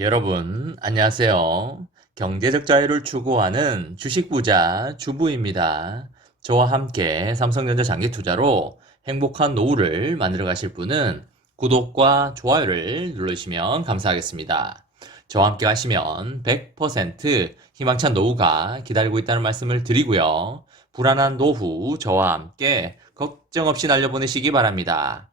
여러분, 안녕하세요. 경제적 자유를 추구하는 주식 부자 주부입니다. 저와 함께 삼성전자 장기 투자로 행복한 노후를 만들어 가실 분은 구독과 좋아요를 누르시면 감사하겠습니다. 저와 함께 하시면 100% 희망찬 노후가 기다리고 있다는 말씀을 드리고요. 불안한 노후 저와 함께 걱정 없이 날려보내시기 바랍니다.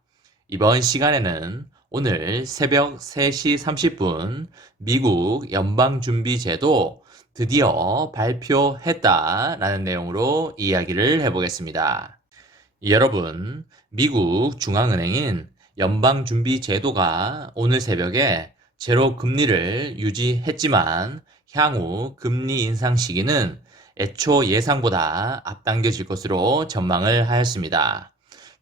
이번 시간에는 오늘 새벽 3시 30분 미국 연방준비제도 드디어 발표했다라는 내용으로 이야기를 해보겠습니다. 여러분, 미국 중앙은행인 연방준비제도가 오늘 새벽에 제로 금리를 유지했지만 향후 금리 인상 시기는 애초 예상보다 앞당겨질 것으로 전망을 하였습니다.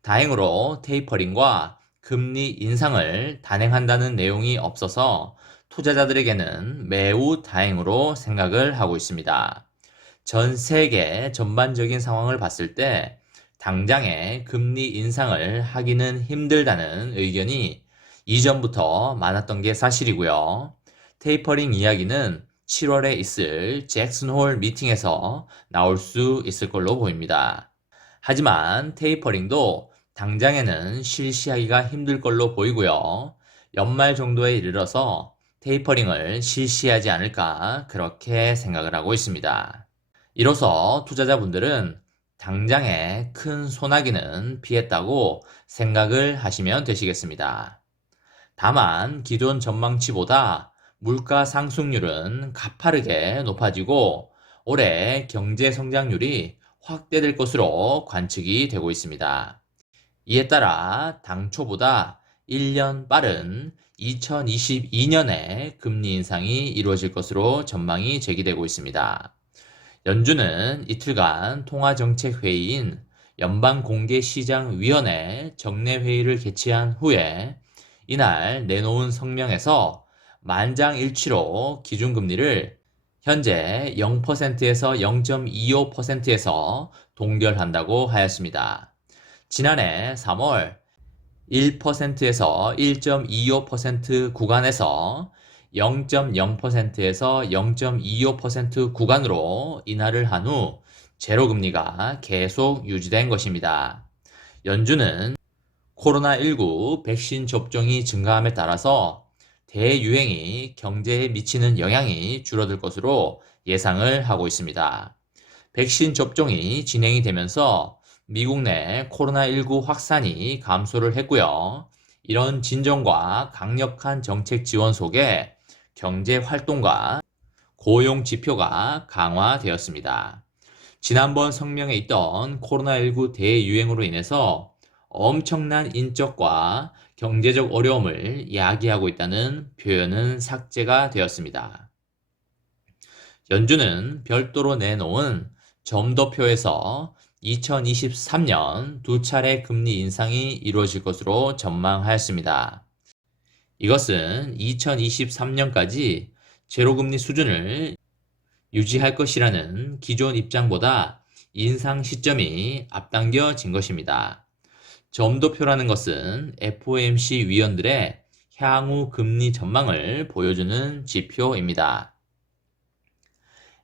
다행으로 테이퍼링과 금리 인상을 단행한다는 내용이 없어서 투자자들에게는 매우 다행으로 생각을 하고 있습니다. 전 세계 전반적인 상황을 봤을 때 당장의 금리 인상을 하기는 힘들다는 의견이 이전부터 많았던 게 사실이고요. 테이퍼링 이야기는 7월에 있을 잭슨홀 미팅에서 나올 수 있을 걸로 보입니다. 하지만 테이퍼링도 당장에는 실시하기가 힘들 걸로 보이고요. 연말 정도에 이르러서 테이퍼링을 실시하지 않을까 그렇게 생각을 하고 있습니다. 이로써 투자자분들은 당장에 큰 소나기는 피했다고 생각을 하시면 되시겠습니다. 다만 기존 전망치보다 물가 상승률은 가파르게 높아지고 올해 경제 성장률이 확대될 것으로 관측이 되고 있습니다. 이에 따라 당초보다 1년 빠른 2022년에 금리 인상이 이루어질 것으로 전망이 제기되고 있습니다. 연준은 이틀간 통화정책회의인 연방공개시장위원회 정례회의를 개최한 후에 이날 내놓은 성명에서 만장일치로 기준금리를 현재 0%에서 0.25%에서 동결한다고 하였습니다. 지난해 3월 1%에서 1.25% 구간에서 0.0%에서 0.25% 구간으로 인하를 한 후 제로금리가 계속 유지된 것입니다. 연준은 코로나19 백신 접종이 증가함에 따라서 대유행이 경제에 미치는 영향이 줄어들 것으로 예상을 하고 있습니다. 백신 접종이 진행이 되면서 미국 내 코로나19 확산이 감소를 했고요. 이런 진정과 강력한 정책 지원 속에 경제 활동과 고용 지표가 강화되었습니다. 지난번 성명에 있던 코로나19 대유행으로 인해서 엄청난 인적과 경제적 어려움을 야기하고 있다는 표현은 삭제가 되었습니다. 연준은 별도로 내놓은 점도표에서 2023년 두 차례 금리 인상이 이루어질 것으로 전망하였습니다. 이것은 2023년까지 제로금리 수준을 유지할 것이라는 기존 입장보다 인상 시점이 앞당겨진 것입니다. 점도표라는 것은 FOMC 위원들의 향후 금리 전망을 보여주는 지표입니다.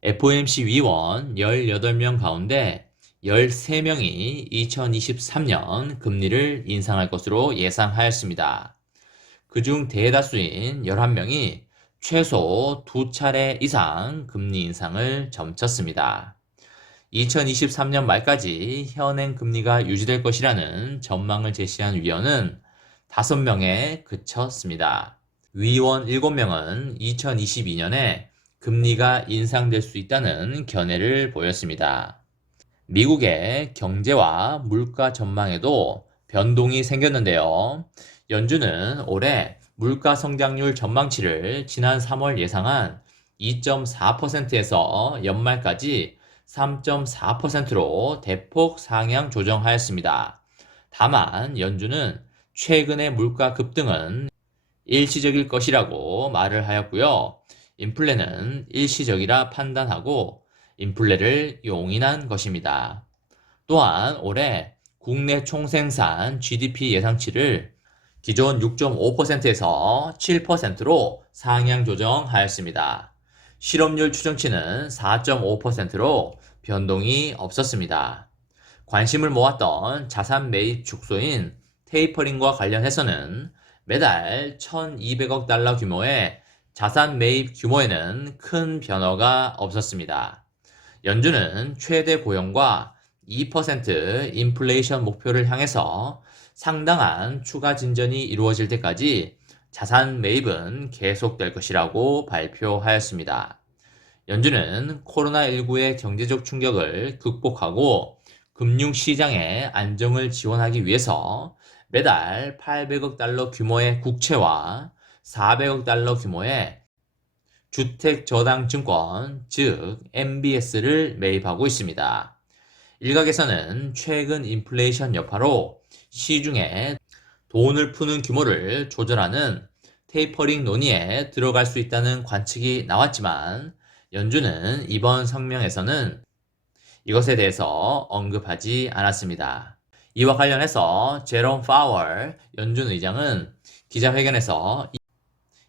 FOMC 위원 18명 가운데 13명이 2023년 금리를 인상할 것으로 예상하였습니다. 그중 대다수인 11명이 최소 두 차례 이상 금리 인상을 점쳤습니다. 2023년 말까지 현행 금리가 유지될 것이라는 전망을 제시한 위원은 5명에 그쳤습니다. 위원 7명은 2022년에 금리가 인상될 수 있다는 견해를 보였습니다. 미국의 경제와 물가 전망에도 변동이 생겼는데요. 연준은 올해 물가 성장률 전망치를 지난 3월 예상한 2.4%에서 연말까지 3.4%로 대폭 상향 조정하였습니다. 다만 연준은 최근의 물가 급등은 일시적일 것이라고 말을 하였고요. 인플레는 일시적이라 판단하고 인플레를 용인한 것입니다. 또한 올해 국내 총생산 GDP 예상치를 기존 6.5%에서 7%로 상향 조정하였습니다. 실업률 추정치는 4.5%로 변동이 없었습니다. 관심을 모았던 자산 매입 축소인 테이퍼링과 관련해서는 매달 1,200억 달러 규모의 자산 매입 규모에는 큰 변화가 없었습니다. 연준은 최대 고용과 2% 인플레이션 목표를 향해서 상당한 추가 진전이 이루어질 때까지 자산 매입은 계속될 것이라고 발표하였습니다. 연준은 코로나19의 경제적 충격을 극복하고 금융시장의 안정을 지원하기 위해서 매달 800억 달러 규모의 국채와 400억 달러 규모의 주택저당증권, 즉 MBS를 매입하고 있습니다. 일각에서는 최근 인플레이션 여파로 시중에 돈을 푸는 규모를 조절하는 테이퍼링 논의에 들어갈 수 있다는 관측이 나왔지만 연준은 이번 성명에서는 이것에 대해서 언급하지 않았습니다. 이와 관련해서 제롬 파월 연준 의장은 기자회견에서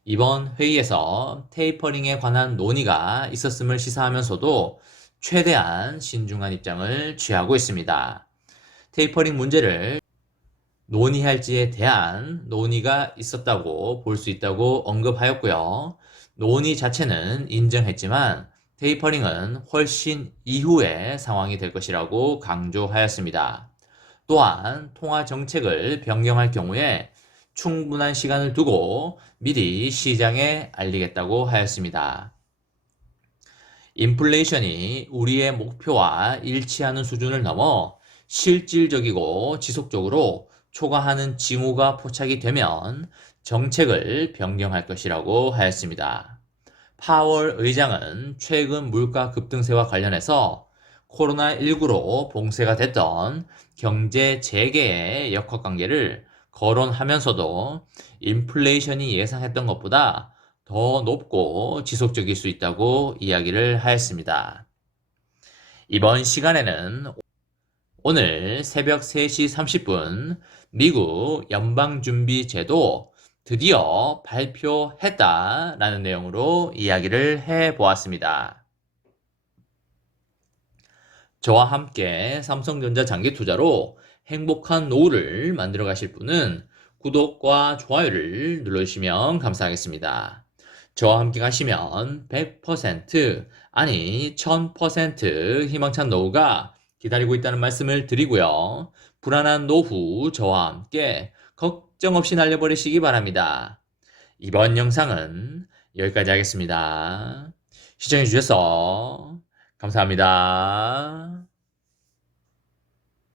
이번 회의에서 테이퍼링에 관한 논의가 있었음을 시사하면서도 최대한 신중한 입장을 취하고 있습니다. 테이퍼링 문제를 논의할지에 대한 논의가 있었다고 볼 수 있다고 언급하였고요. 논의 자체는 인정했지만 테이퍼링은 훨씬 이후의 상황이 될 것이라고 강조하였습니다. 또한 통화 정책을 변경할 경우에 충분한 시간을 두고 미리 시장에 알리겠다고 하였습니다. 인플레이션이 우리의 목표와 일치하는 수준을 넘어 실질적이고 지속적으로 초과하는 징후가 포착이 되면 정책을 변경할 것이라고 하였습니다. 파월 의장은 최근 물가 급등세와 관련해서 코로나19로 봉쇄가 됐던 경제 재개의 역학관계를 거론하면서도 인플레이션이 예상했던 것보다 더 높고 지속적일 수 있다고 이야기를 하였습니다. 이번 시간에는 오늘 새벽 3시 30분 미국 연방준비제도 드디어 발표했다라는 내용으로 이야기를 해보았습니다. 저와 함께 삼성전자 장기 투자로 행복한 노후를 만들어 가실 분은 구독과 좋아요를 눌러주시면 감사하겠습니다. 저와 함께 가시면 100% 아니 1000% 희망찬 노후가 기다리고 있다는 말씀을 드리고요. 불안한 노후 저와 함께 걱정 없이 날려버리시기 바랍니다. 이번 영상은 여기까지 하겠습니다. 시청해주셔서 감사합니다.